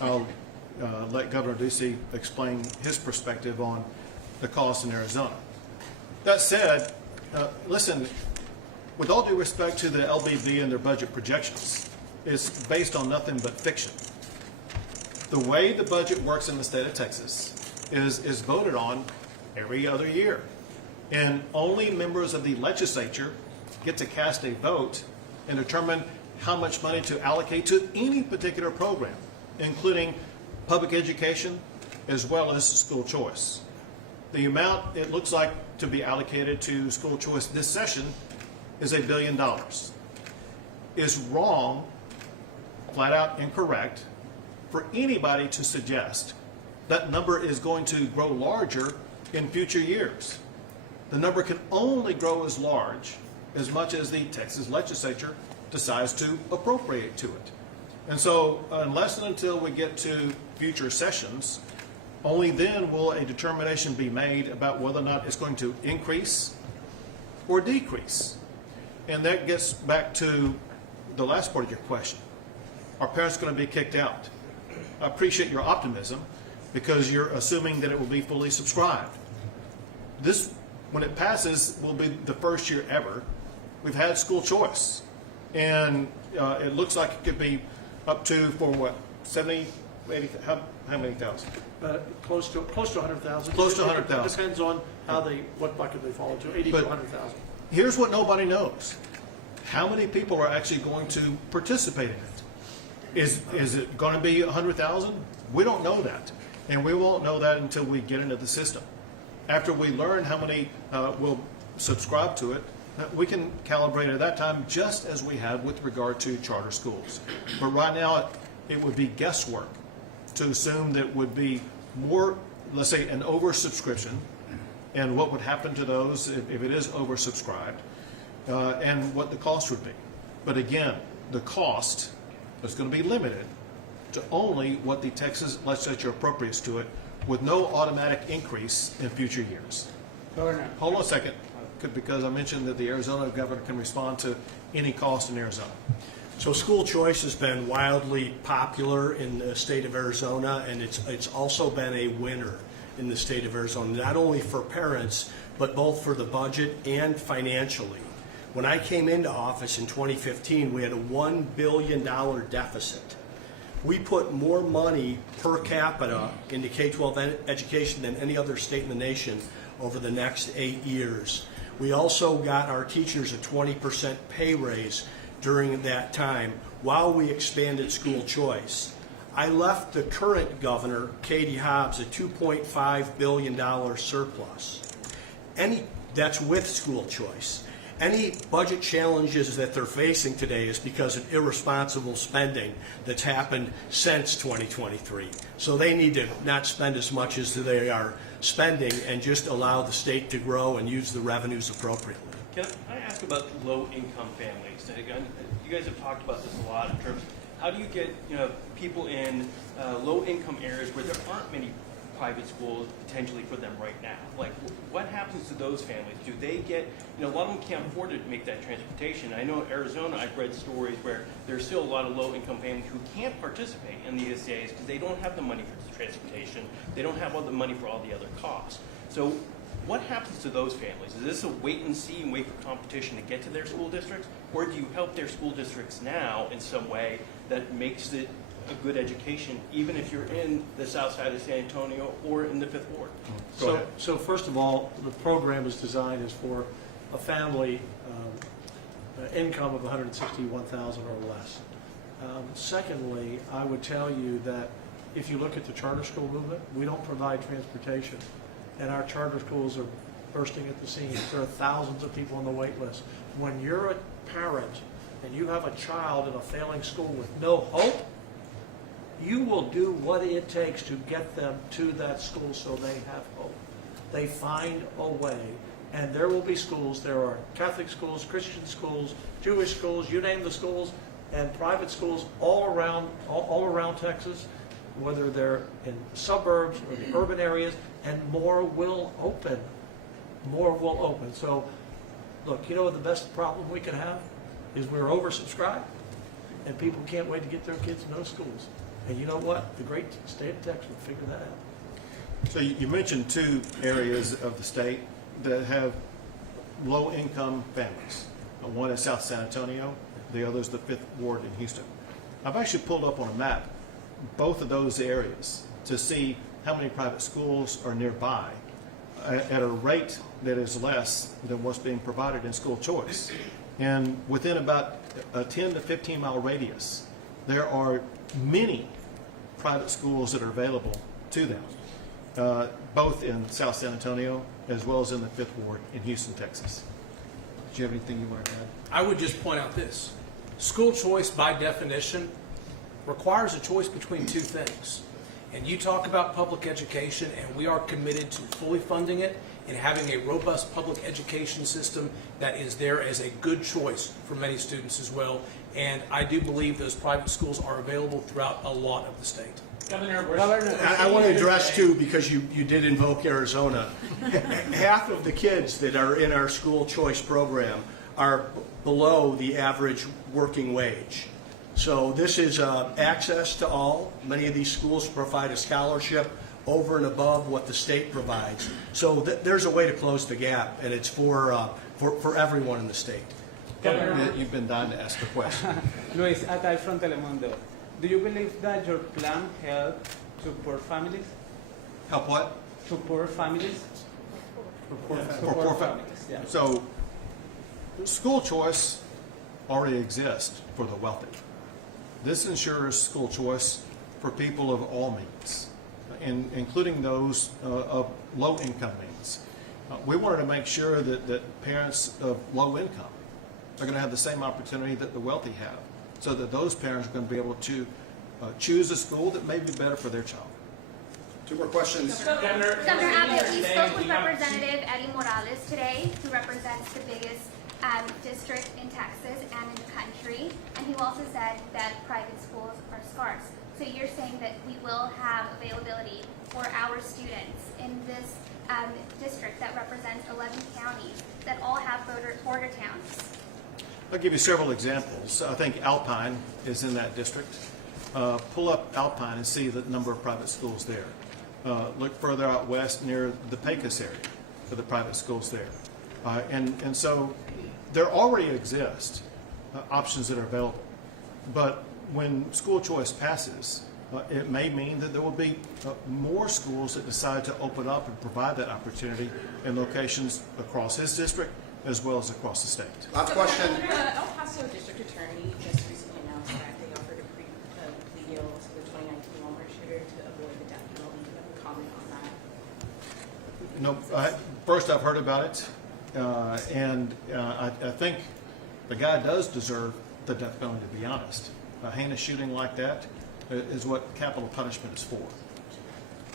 I'll let Governor Ducey explain his perspective on the cost in Arizona. That said, listen, with all due respect to the LBB and their budget projections, it's based on nothing but fiction. The way the budget works in the state of Texas is voted on every other year. And only members of the legislature get to cast a vote and determine how much money to allocate to any particular program, including public education as well as school choice. The amount it looks like to be allocated to school choice this session is $1 billion. Is wrong, flat out incorrect, for anybody to suggest that number is going to grow larger in future years. The number can only grow as large as much as the Texas legislature decides to appropriate to it. And so unless and until we get to future sessions, only then will a determination be made about whether or not it's going to increase or decrease. And that gets back to the last part of your question. Are parents going to be kicked out? I appreciate your optimism because you're assuming that it will be fully subscribed. This, when it passes, will be the first year ever we've had school choice. And it looks like it could be up to, for what, 70, 80, how many thousand? Close to 100,000. Close to 100,000. It depends on how what bucket they fall into, 80 to 100,000. Here's what nobody knows. How many people are actually going to participate in it? Is it going to be 100,000? We don't know that. And we won't know that until we get into the system. After we learn how many will subscribe to it, we can calibrate at that time just as we have with regard to charter schools. But right now, it would be guesswork to assume that would be more, let's say, an oversubscription, and what would happen to those if it is oversubscribed, and what the cost would be. But again, the cost is going to be limited to only what the Texas legislature appropriates to it, with no automatic increase in future years. Governor. Hold on a second, because I mentioned that the Arizona governor can respond to any cost in Arizona. So school choice has been wildly popular in the state of Arizona, and it's also been a winner in the state of Arizona, not only for parents, but both for the budget and financially. When I came into office in 2015, we had a $1 billion deficit. We put more money per capita into K-12 education than any other state in the nation over the next 8 years. We also got our teachers a 20% pay raise during that time while we expanded school choice. I left the current governor, Katie Hobbs, a $2.5 billion surplus. That's with school choice. Any budget challenges that they're facing today is because of irresponsible spending that's happened since 2023. So they need to not spend as much as they are spending and just allow the state to grow and use the revenues appropriately. Can I ask about low-income families? Again, you guys have talked about this a lot in terms of how do you get people in low-income areas where there aren't many private schools potentially for them right now? Like, what happens to those families? Do they get, a lot of them can't afford to make that transportation. I know in Arizona, I've read stories where there's still a lot of low-income families who can't participate in the ESAs because they don't have the money for transportation. They don't have all the money for all the other costs. So what happens to those families? Is this a wait and see and wait for competition to get to their school districts? Or do you help their school districts now in some way that makes it a good education, even if you're in the south side of San Antonio or in the Fifth Ward? So first of all, the program is designed as for a family income of $161,000 or less. Secondly, I would tell you that if you look at the charter school movement, we don't provide transportation, and our charter schools are bursting at the seams. There are thousands of people on the wait list. When you're a parent and you have a child in a failing school with no hope, you will do what it takes to get them to that school so they have hope. They find a way, and there will be schools. There are Catholic schools, Christian schools, Jewish schools, you name the schools, and private schools all around Texas, whether they're in suburbs or the urban areas, and more will open. More will open. So, look, the best problem we could have is we're oversubscribed, and people can't wait to get their kids in those schools. And you know what? The great state of Texas will figure that out. So you mentioned two areas of the state that have low-income families. One is South San Antonio, the other is the 5th Ward in Houston. I've actually pulled up on a map both of those areas to see how many private schools are nearby at a rate that is less than what's being provided in school choice. And within about a 10 to 15 mile radius, there are many private schools that are available to them, both in South San Antonio as well as in the 5th Ward in Houston, Texas. Do you have anything you want to add? I would just point out this. School choice, by definition, requires a choice between two things. And you talk about public education, and we are committed to fully funding it and having a robust public education system that is there as a good choice for many students as well. And I do believe those private schools are available throughout a lot of the state. I want to address too, because you did invoke Arizona. Half of the kids that are in our school choice program are below the average working wage. So this is access to all. Many of these schools provide a scholarship over and above what the state provides. So there's a way to close the gap, and it's for everyone in the state. You've been dying to ask a question. Luis, Atal from Telemundo. Do you believe that your plan helped to poor families? Help what? To poor families? For poor families. Yeah. So school choice already exists for the wealthy. This ensures school choice for people of all means, including those of low-income means. We wanted to make sure that parents of low income are going to have the same opportunity that the wealthy have, so that those parents are going to be able to choose a school that may be better for their child. Two more questions. Governor Abbott, we spoke with Representative Eddie Morales today, who represents the biggest district in Texas and in the country, and he also said that private schools are scarce. So you're saying that we will have availability for our students in this district that represents 11 counties that all have border towns? I'll give you several examples. I think Alpine is in that district. Pull up Alpine and see the number of private schools there. Look further out west near the Pecos area for the private schools there. And so there already exist options that are available. But when school choice passes, it may mean that there will be more schools that decide to open up and provide that opportunity in locations across his district as well as across the state. Last question. El Paso District Attorney just recently announced that they offered a plea deal to the 2019 Walmart shooter to avoid the death penalty. Do you have a comment on that? No, first I've heard about it, and I think the guy does deserve the death penalty, to be honest. A heinous shooting like that is what capital punishment is for.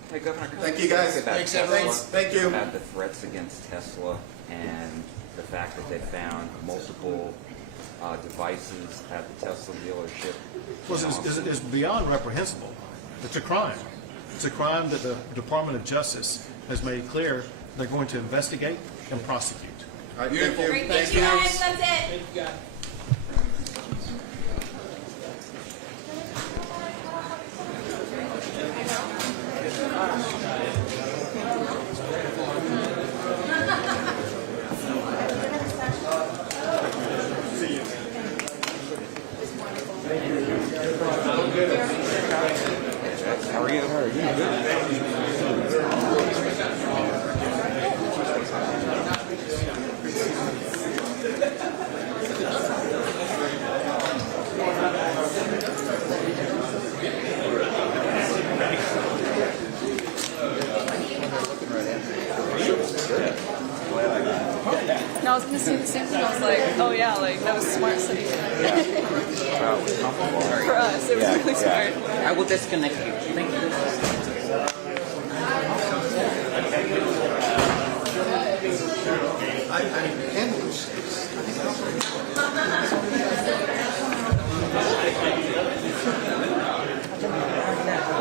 Hey, Governor, Thank you, guys. Thanks, everyone. Thank you. About the threats against Tesla and the fact that they found multiple devices at the Tesla dealership. Well, it's beyond reprehensible. It's a crime. It's a crime that the Department of Justice has made clear they're going to investigate and prosecute. All right, thank you. Great, thank you guys, that's it. How are you? No, I was going to say the same thing. I was like, oh yeah, like that was smart city. For us, it was really smart. I will disconnect you. Thank you.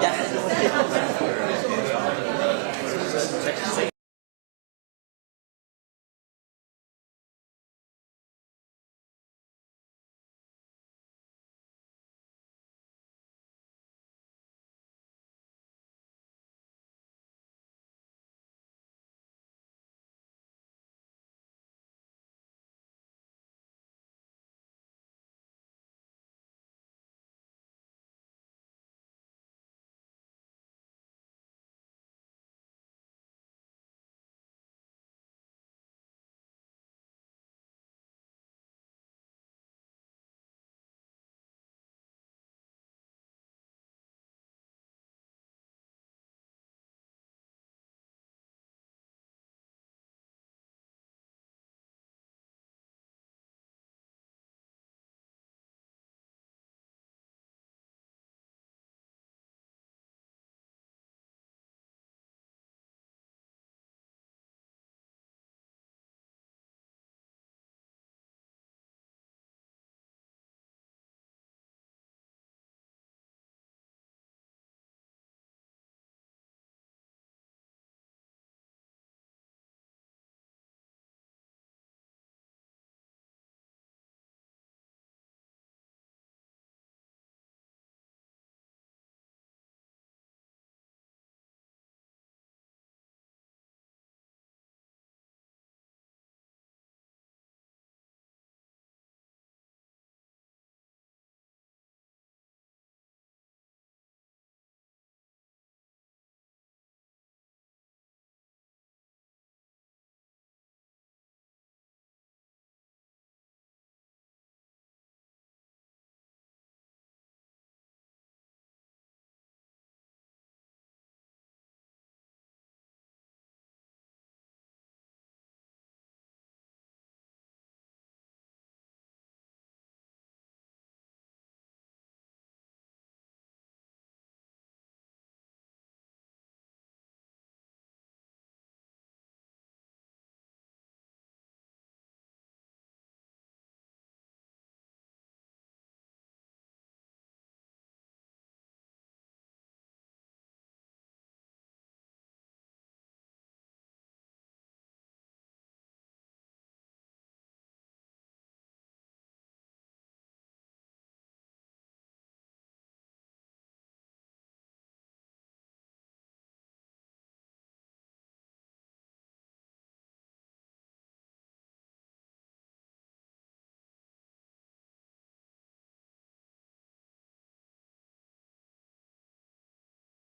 Yeah.